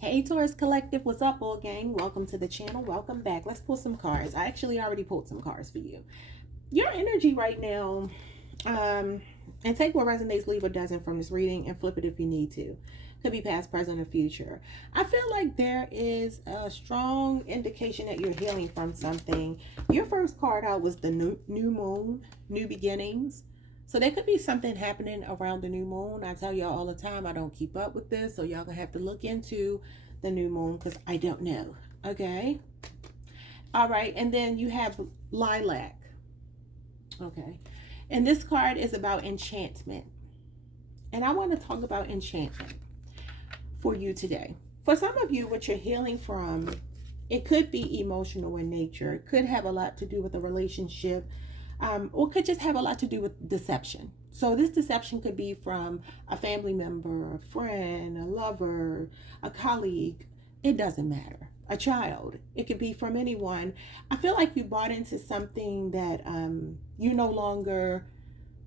Hey Taurus Collective, what's up, all gang? Welcome to the channel. Welcome back. Let's pull some cards. I actually already pulled some cards for you. Your energy right now, and take what resonates, leave what doesn't from this reading, and flip it if you need to. Could be past, present, or future. I feel like there is a strong indication that you're healing from something. Your first card out was the new moon, new beginnings. So there could be something happening around the new moon. I tell y'all all the time, I don't keep up with this, so y'all gonna have to look into the new moon because I don't know. Okay. All right, and then you have lilac. Okay. And this card is about enchantment. And I want to talk about enchantment for you today. For some of you, what you're healing from, it could be emotional in nature. It could have a lot to do with a relationship, or could just have a lot to do with deception. So this deception could be from a family member, a friend, a lover, a colleague. It doesn't matter. A child. It could be from anyone. I feel like you bought into something that you no longer,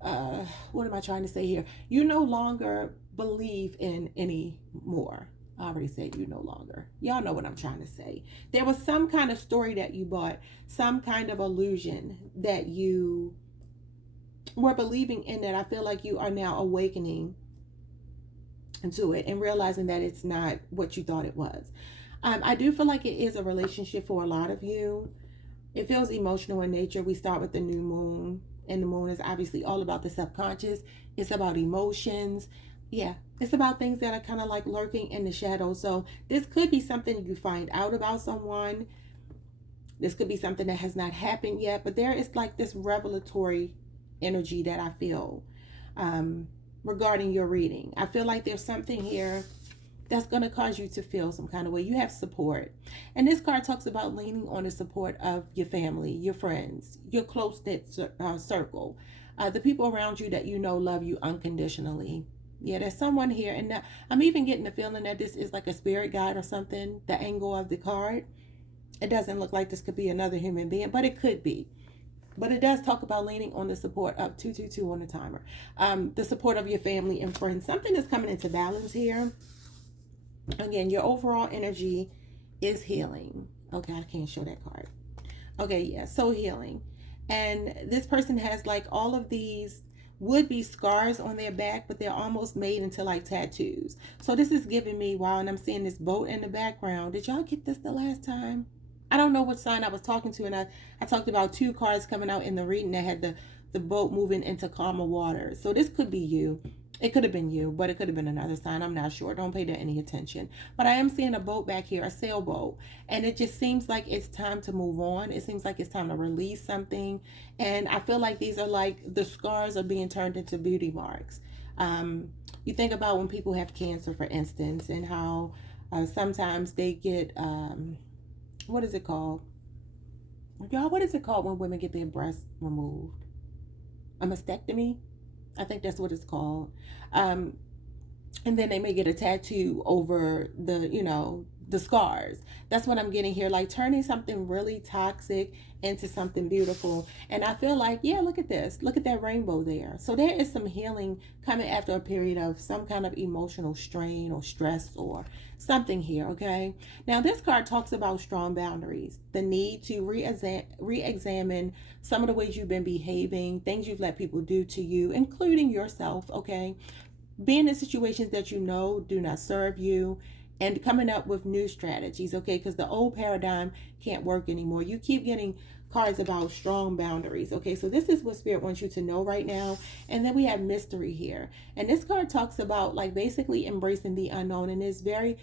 what am I trying to say here? You no longer believe in anymore. I already said you no longer. Y'all know what I'm trying to say. There was some kind of story that you bought, some kind of illusion that you were believing in, that I feel like you are now awakening into it and realizing that it's not what you thought it was. I do feel like it is a relationship for a lot of you. It feels emotional in nature. We start with the new moon, and the moon is obviously all about the subconscious. It's about emotions. Yeah, it's about things that are kind of like lurking in the shadows. So this could be something you find out about someone. This could be something that has not happened yet, but there is like this revelatory energy that I feel regarding your reading. I feel like there's something here that's going to cause you to feel some kind of way. You have support. And this card talks about leaning on the support of your family, your friends, your close-knit circle, the people around you that you know love you unconditionally. Yeah, there's someone here. And I'm even getting the feeling that this is like a spirit guide or something, the angle of the card. It doesn't look like this could be another human being, but it could be. But it does talk about leaning on the support of 222 on the timer. The support of your family and friends. Something is coming into balance here. Again, your overall energy is healing. Okay, I can't show that card. Okay, yeah, so healing. And this person has like all of these would be scars on their back, but they're almost made into like tattoos. So this is giving me, wow, and I'm seeing this boat in the background. Did y'all get this the last time? I don't know what sign I was talking to, and I talked about two cards coming out in the reading that had the boat moving into calmer waters. So this could be you. It could have been you, but it could have been another sign. I'm not sure. Don't pay that any attention. But I am seeing a boat back here, a sailboat. And it just seems like it's time to move on. It seems like it's time to release something. And I feel like these are like the scars are being turned into beauty marks. You think about when people have cancer, for instance, and how sometimes they get, what is it called? Y'all, what is it called when women get their breasts removed? A mastectomy? I think that's what it's called. And then they may get a tattoo over the scars. That's what I'm getting here, like turning something really toxic into something beautiful. And I feel like, yeah, look at this. Look at that rainbow there. So there is some healing coming after a period of some kind of emotional strain or stress or something here, okay? Now, this card talks about strong boundaries, the need to re-examine some of the ways you've been behaving, things you've let people do to you, including yourself, okay? Being in situations that you know do not serve you, and coming up with new strategies, okay? Because the old paradigm can't work anymore. You keep getting cards about strong boundaries, okay? So this is what Spirit wants you to know right now. And then we have mystery here. And this card talks about like basically embracing the unknown, and is very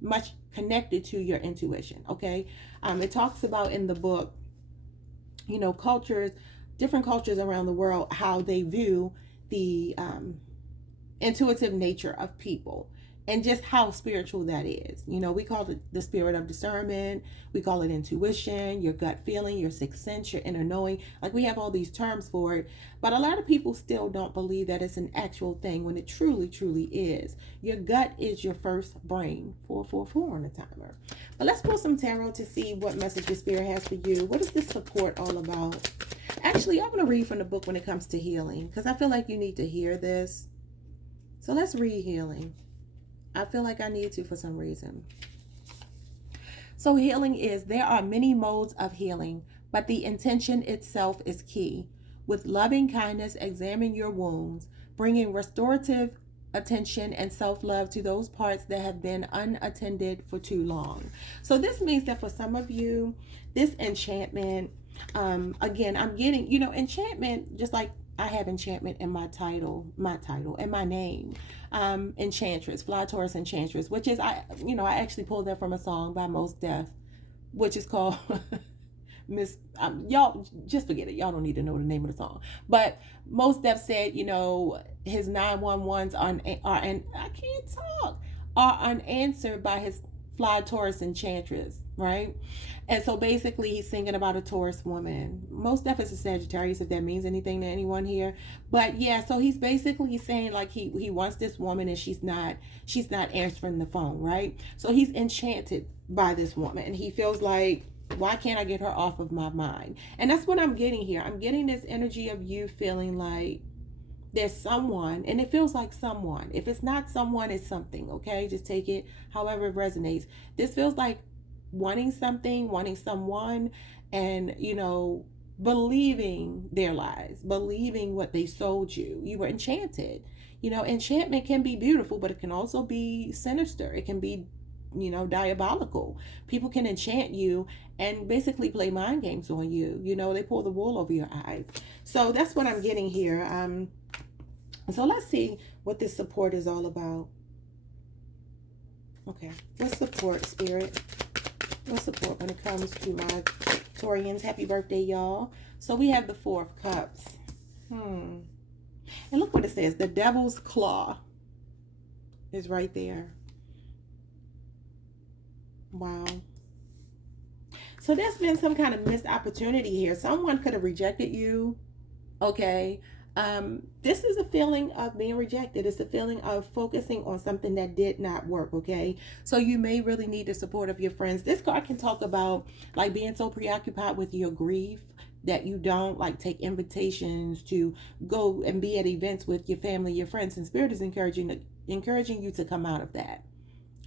much connected to your intuition, okay? It talks about in the book, cultures, different cultures around the world, how they view the intuitive nature of people, and just how spiritual that is. We call it the spirit of discernment. We call it intuition, your gut feeling, your sixth sense, your inner knowing. Like, we have all these terms for it, but a lot of people still don't believe that it's an actual thing when it truly, truly is. Your gut is your first brain. 444 on the timer. But let's pull some tarot to see what message your spirit has for you. What is this support all about? Actually, I'm going to read from the book when it comes to healing, because I feel like you need to hear this. So let's read healing. I feel like I need to for some reason. So healing is, there are many modes of healing, but the intention itself is key. With loving kindness, examine your wounds, bringing restorative attention and self-love to those parts that have been unattended for too long. So this means that for some of you, this enchantment, again, I'm getting, enchantment, just like I have enchantment in my title, and my name, Enchantress, Fly Taurus Enchantress, which is, I actually pulled that from a song by Mos Def, which is called Miss, y'all just forget it. Y'all don't need to know the name of the song. But Mos Def said, his 911s I can't talk, are unanswered by his Fly Taurus Enchantress, right? And so basically he's singing about a Taurus woman. Mos Def is a Sagittarius, if that means anything to anyone here. But yeah, so he's basically saying like he wants this woman and she's not answering the phone, right? So he's enchanted by this woman and he feels like, why can't I get her off of my mind? And that's what I'm getting here. I'm getting this energy of you feeling like there's someone, and it feels like someone. If it's not someone, it's something, okay? Just take it however it resonates. This feels like wanting something, wanting someone, and, believing their lies, believing what they sold you. You were enchanted. Enchantment can be beautiful, but it can also be sinister. It can be diabolical. People can enchant you and basically play mind games on you. They pull the wool over your eyes. So that's what I'm getting here. So let's see what this support is all about. Okay, what's support, Spirit? What's support when it comes to my Taurians? Happy birthday, y'all. So we have the Four of Cups. And look what it says. The Devil's Claw is right there. Wow. So there's been some kind of missed opportunity here. Someone could have rejected you. Okay. This is a feeling of being rejected. It's a feeling of focusing on something that did not work. Okay. So you may really need the support of your friends. This card can talk about like being so preoccupied with your grief that you don't like take invitations to go and be at events with your family, your friends. And Spirit is encouraging you to come out of that,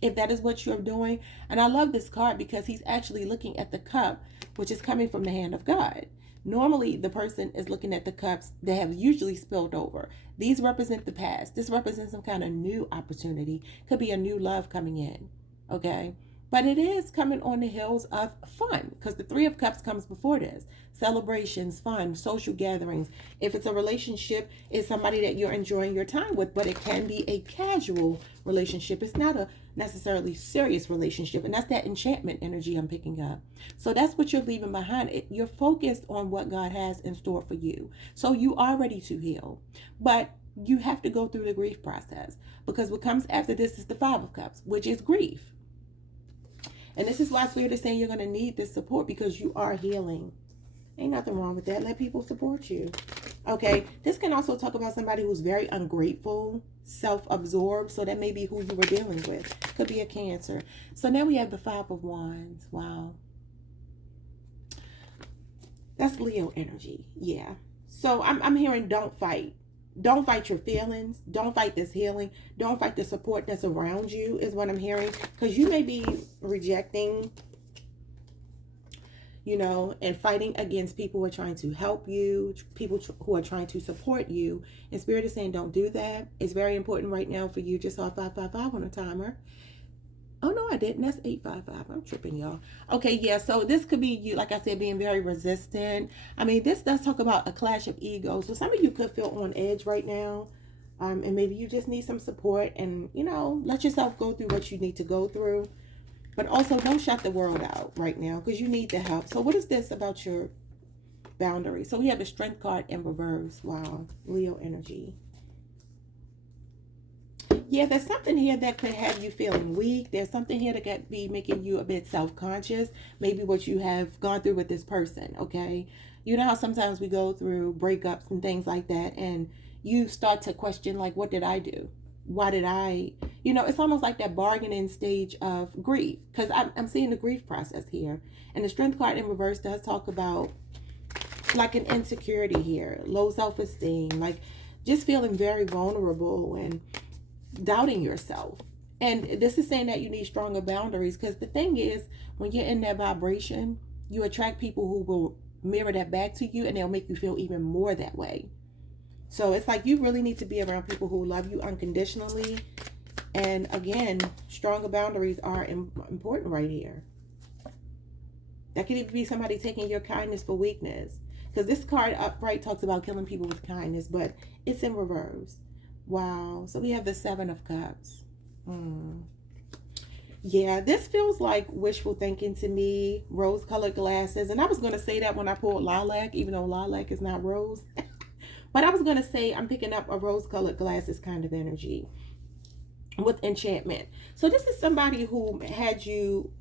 if that is what you're doing. And I love this card because he's actually looking at the cup, which is coming from the hand of God. Normally, the person is looking at the cups that have usually spilled over. These represent the past. This represents some kind of new opportunity. Could be a new love coming in, okay? But it is coming on the heels of fun, because the Three of Cups comes before this. Celebrations, fun, social gatherings. If it's a relationship, it's somebody that you're enjoying your time with, but it can be a casual relationship. It's not a necessarily serious relationship, and that's that enchantment energy I'm picking up. So that's what you're leaving behind. You're focused on what God has in store for you. So you are ready to heal, but you have to go through the grief process, because what comes after this is the Five of Cups, which is grief. And this is why Spirit is saying you're going to need this support, because you are healing. Ain't nothing wrong with that. Let people support you. Okay. This can also talk about somebody who's very ungrateful, self-absorbed. So that may be who you were dealing with. Could be a Cancer. So now we have the Five of Wands. Wow. That's Leo energy. Yeah. So I'm hearing don't fight. Don't fight your feelings. Don't fight this healing. Don't fight the support that's around you is what I'm hearing. Because you may be rejecting, and fighting against people who are trying to help you, people who are trying to support you. And Spirit is saying don't do that. It's very important right now for you. Just saw 555 on a timer. Oh, no, I didn't. That's 855. I'm tripping, y'all. Okay, yeah. So this could be you, like I said, being very resistant. I mean, this does talk about a clash of egos. So some of you could feel on edge right now. And maybe you just need some support and, let yourself go through what you need to go through. But also don't shut the world out right now, because you need the help. So what is this about your boundaries? So we have the Strength card in reverse. Wow. Leo energy. Yeah, there's something here that could have you feeling weak. There's something here that could be making you a bit self-conscious. Maybe what you have gone through with this person, okay? You know how sometimes we go through breakups and things like that, and you start to question, like, what did I do? Why did I, it's almost like that bargaining stage of grief, because I'm seeing the grief process here. And the Strength card in reverse does talk about like an insecurity here, low self-esteem, like just feeling very vulnerable and doubting yourself. And this is saying that you need stronger boundaries, because the thing is, when you're in that vibration, you attract people who will mirror that back to you, and they'll make you feel even more that way. So it's like you really need to be around people who love you unconditionally. And again, stronger boundaries are important right here. That could even be somebody taking your kindness for weakness. Because this card upright talks about killing people with kindness, but it's in reverse. Wow. So we have the Seven of Cups. Yeah, this feels like wishful thinking to me. Rose-colored glasses. And I was going to say that when I pulled lilac, even though lilac is not rose. But I was going to say I'm picking up a rose-colored glasses kind of energy with enchantment. So this is somebody who had you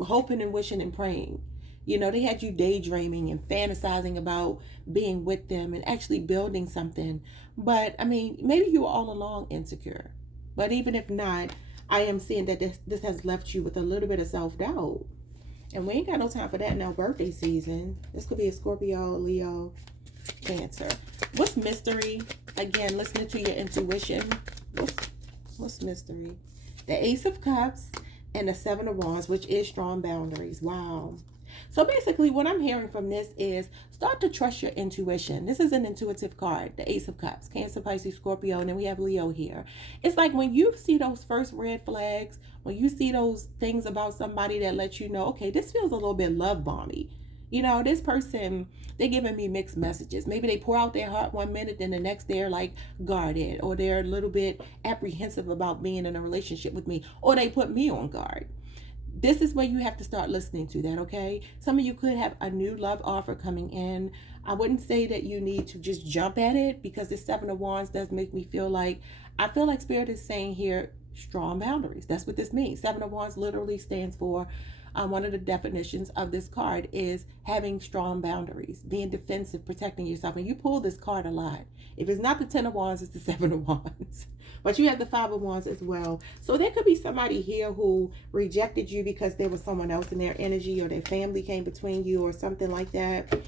hoping and wishing and praying. You know, they had you daydreaming and fantasizing about being with them and actually building something. But, I mean, maybe you were all along insecure. But even if not, I am seeing that this has left you with a little bit of self-doubt. And we ain't got no time for that in our birthday season. This could be a Scorpio, Leo, Cancer. What's mystery? Again, listening to your intuition. What's mystery? The Ace of Cups and the Seven of Wands, which is strong boundaries. Wow. So basically what I'm hearing from this is start to trust your intuition. This is an intuitive card, the Ace of Cups, Cancer, Pisces, Scorpio, and then we have Leo here. It's like when you see those first red flags, when you see those things about somebody that lets you know, okay, this feels a little bit love bomby. You know, this person, they're giving me mixed messages. Maybe they pour out their heart one minute, then the next they're like guarded, or they're a little bit apprehensive about being in a relationship with me, or they put me on guard. This is where you have to start listening to that, okay? Some of you could have a new love offer coming in. I wouldn't say that you need to just jump at it, because the Seven of Wands does make me feel like, I feel like Spirit is saying here, strong boundaries. That's what this means. Seven of Wands literally stands for, one of the definitions of this card is having strong boundaries, being defensive, protecting yourself. And you pull this card a lot. If it's not the Ten of Wands, it's the Seven of Wands. But you have the Five of Wands as well. So there could be somebody here who rejected you because there was someone else in their energy, or their family came between you, or something like that.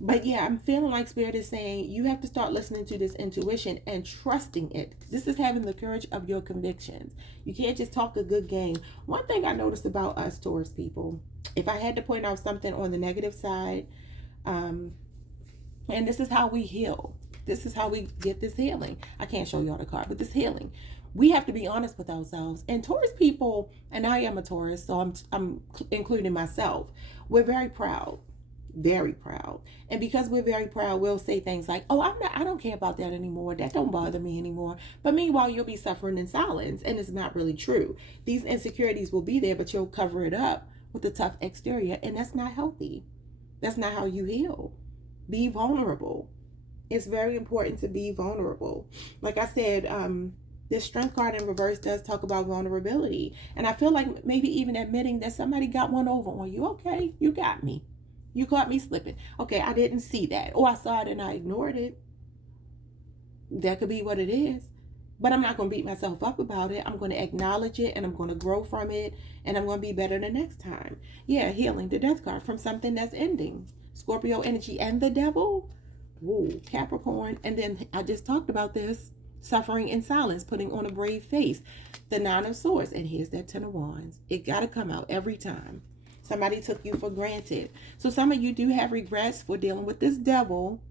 But yeah, I'm feeling like Spirit is saying you have to start listening to this intuition and trusting it. This is having the courage of your convictions. You can't just talk a good game. One thing I noticed about us Taurus people, if I had to point out something on the negative side, and this is how we heal. This is how we get this healing. I can't show y'all the card, but this healing. We have to be honest with ourselves. And Taurus people, and I am a Taurus, so I'm including myself, we're very proud. Very proud. And because we're very proud, we'll say things like, oh, I don't care about that anymore. That don't bother me anymore. But meanwhile, you'll be suffering in silence, and it's not really true. These insecurities will be there, but you'll cover it up with a tough exterior, and that's not healthy. That's not how you heal. Be vulnerable. It's very important to be vulnerable. Like I said, this Strength card in reverse does talk about vulnerability. And I feel like maybe even admitting that somebody got one over on you. Okay, you got me. You caught me slipping. Okay, I didn't see that. Or I saw it and I ignored it. That could be what it is. But I'm not going to beat myself up about it. I'm going to acknowledge it, and I'm going to grow from it, and I'm going to be better the next time. Yeah, healing, the Death card, from something that's ending. Scorpio energy and the Devil. Ooh, Capricorn. And then I just talked about this. Suffering in silence, putting on a brave face. The Nine of Swords. And here's that Ten of Wands. It got to come out every time. Somebody took you for granted. So some of you do have regrets for dealing with this devil.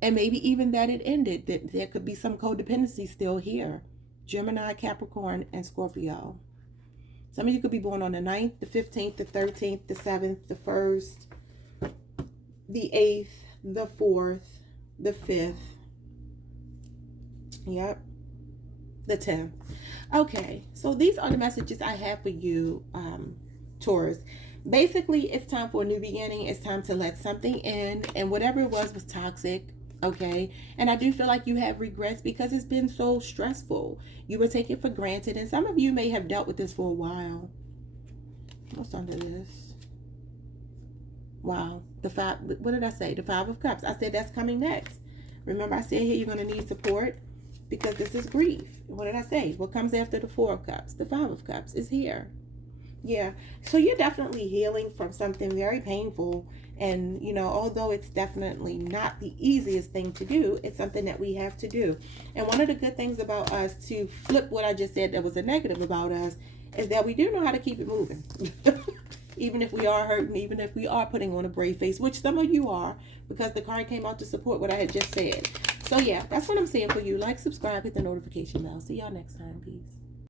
And maybe even that it ended. That there could be some codependency still here. Gemini, Capricorn, and Scorpio. Some of you could be born on the 9th, the 15th, the 13th, the 7th, the 1st, the 8th, the 4th, the 5th. Yep. The 10th. Okay. So these are the messages I have for you, Taurus. Basically, it's time for a new beginning. It's time to let something in, and whatever it was toxic, okay? And I do feel like you have regrets because it's been so stressful. You were taken for granted, and some of you may have dealt with this for a while. What's under this? Wow. The five, what did I say? The Five of Cups. I said that's coming next. Remember I said here you're going to need support because this is grief. What did I say? What comes after the Four of Cups? The Five of Cups is here. Yeah. So you're definitely healing from something very painful. And, you know, although it's definitely not the easiest thing to do, it's something that we have to do. And one of the good things about us, to flip what I just said that was a negative about us, is that we do know how to keep it moving. Even if we are hurting, even if we are putting on a brave face, which some of you are, because the card came out to support what I had just said. So yeah, that's what I'm saying for you. Like, subscribe, hit the notification bell. See y'all next time. Peace.